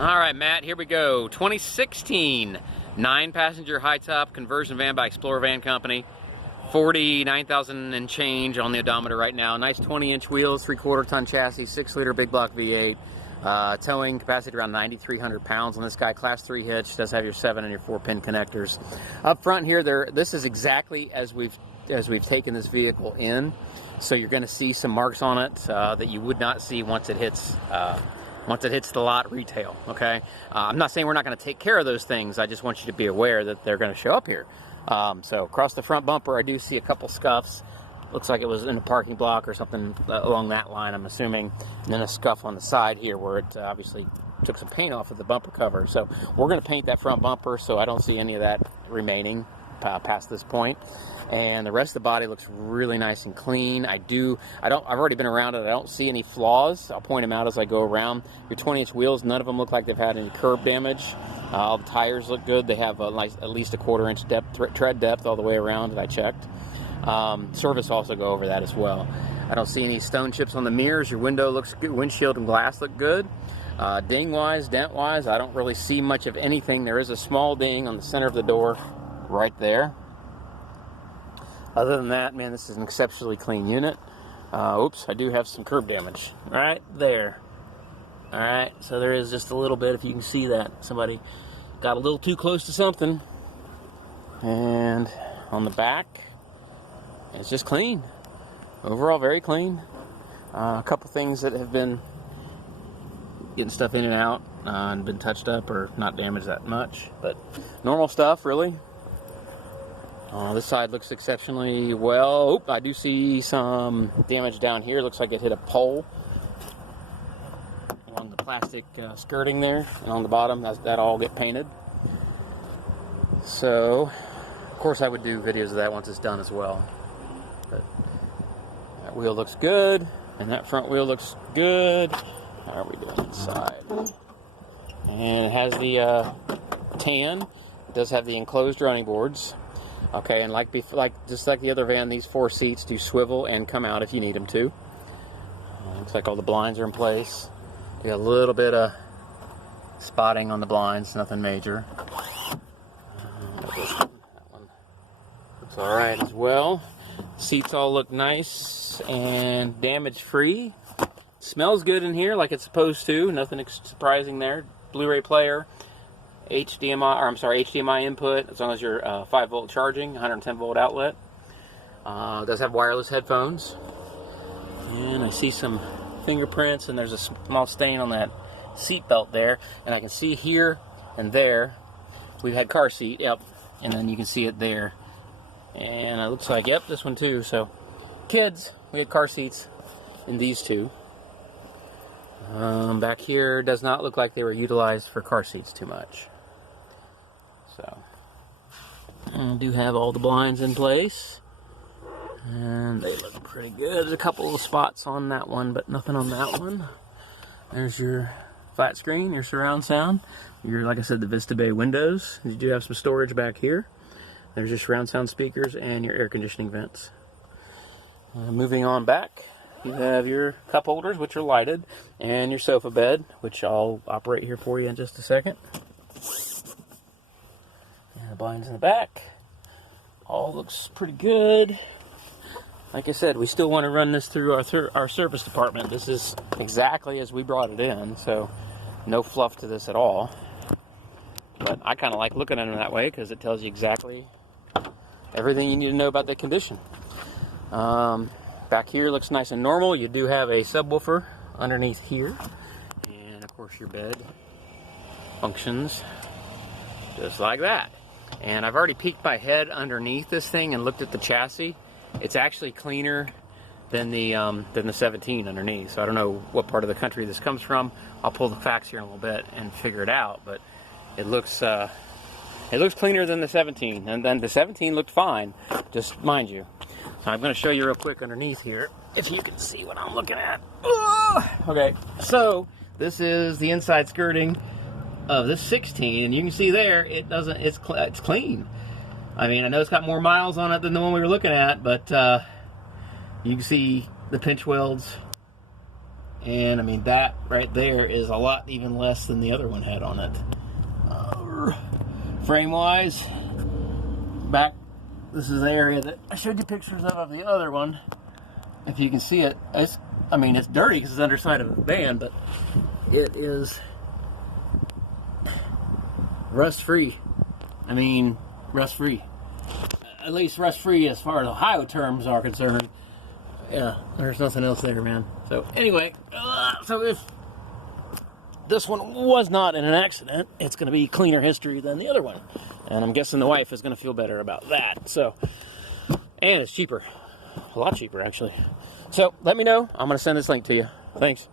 All right, Matt, here we go. 2016 9-passenger high-top conversion van by Explorer Van Company. 49,000 and change on the odometer right now. Nice 20-inch wheels, 3/4 ton chassis, 6-liter big block V8. Towing capacity around 9,300 pounds on this guy. Class 3 hitch. Does have your 7 and your 4-pin connectors. Up front here, this is exactly as we've taken this vehicle in. So you're going to see some marks on it that you would not see once it hits the lot retail. Okay, I'm not saying we're not going to take care of those things. I just want you to be aware that they're going to show up here. So across the front bumper, I do see a couple scuffs. Looks like it was in a parking block or something along that line, I'm assuming. And then a scuff on the side here where it obviously took some paint off of the bumper cover. So we're going to paint that front bumper, so I don't see any of that remaining past this point. And the rest of the body looks really nice and clean. I've already been around it. I don't see any flaws. I'll point them out as I go around. Your 20-inch wheels, none of them look like they've had any curb damage. All the tires look good. They have at least a 1/4 inch tread depth all the way around that I checked. Service also go over that as well. I don't see any stone chips on the mirrors. Your window looks good. Windshield and glass look good. Ding-wise, dent-wise, I don't really see much of anything. There is a small ding on the center of the door right there. Other than that, man, this is an exceptionally clean unit. Oops, I do have some curb damage right there. All right, so there is just a little bit, if you can see that. Somebody got a little too close to something. And on the back, it's just clean. Overall, very clean. A couple things that have been getting stuff in and out and been touched up or not damaged that much, but normal stuff, really. This side looks exceptionally well. Oop, I do see some damage down here. Looks like it hit a pole along the plastic skirting there, and on the bottom, that all get painted. So, of course, I would do videos of that once it's done as well. But that wheel looks good, and that front wheel looks good. How are we doing inside? And it has the tan. It does have the enclosed running boards. Okay, and just like the other van, these 4 seats do swivel and come out if you need them to. Looks like all the blinds are in place. You got a little bit of spotting on the blinds, nothing major. That one looks all right as well. Seats all look nice and damage-free. Smells good in here, like it's supposed to. Nothing surprising there. Blu-ray player. HDMI input, as long as you're 5-volt charging, 110-volt outlet. It does have wireless headphones. And I see some fingerprints, and there's a small stain on that seat belt there. And I can see here and there, we've had car seat, yep. And then you can see it there. And it looks like, yep, this one too. So, kids, we had car seats in these two. Back here does not look like they were utilized for car seats too much. So, I do have all the blinds in place, and they look pretty good. There's a couple of spots on that one, but nothing on that one. There's your flat screen, your surround sound, like I said, the Vista Bay windows. You do have some storage back here. There's your surround sound speakers and your air conditioning vents. Moving on back, you have your cup holders, which are lighted, and your sofa bed, which I'll operate here for you in just a second. And the blinds in the back. All looks pretty good. Like I said, we still want to run this through our service department. This is exactly as we brought it in, so no fluff to this at all. But I kind of like looking at them that way because it tells you exactly everything you need to know about the condition. Back here looks nice and normal. You do have a subwoofer underneath here. And of course your bed functions just like that. And I've already peeked my head underneath this thing and looked at the chassis. It's actually cleaner than the 17 underneath. So I don't know what part of the country this comes from. I'll pull the facts here in a little bit and figure it out. But it looks cleaner than the 17. And then the 17 looked fine, just mind you. So I'm going to show you real quick underneath here, if you can see what I'm looking at. Okay, so this is the inside skirting of this 16, and you can see there it's clean. I mean, I know it's got more miles on it than the one we were looking at, but you can see the pinch welds And I mean, that right there is a lot even less than the other one had on it. Frame wise, back, this is the area that I showed you pictures of the other one. If you can see it, I mean, it's dirty because it's underside of the band, but it is rust-free. I mean, rust-free. At least rust-free as far as Ohio terms are concerned. Yeah, there's nothing else there, man. So anyway, so if this one was not in an accident, it's going to be cleaner history than the other one. And I'm guessing the wife is going to feel better about that. So, and it's cheaper. A lot cheaper, actually. So let me know. I'm going to send this link to you. Thanks.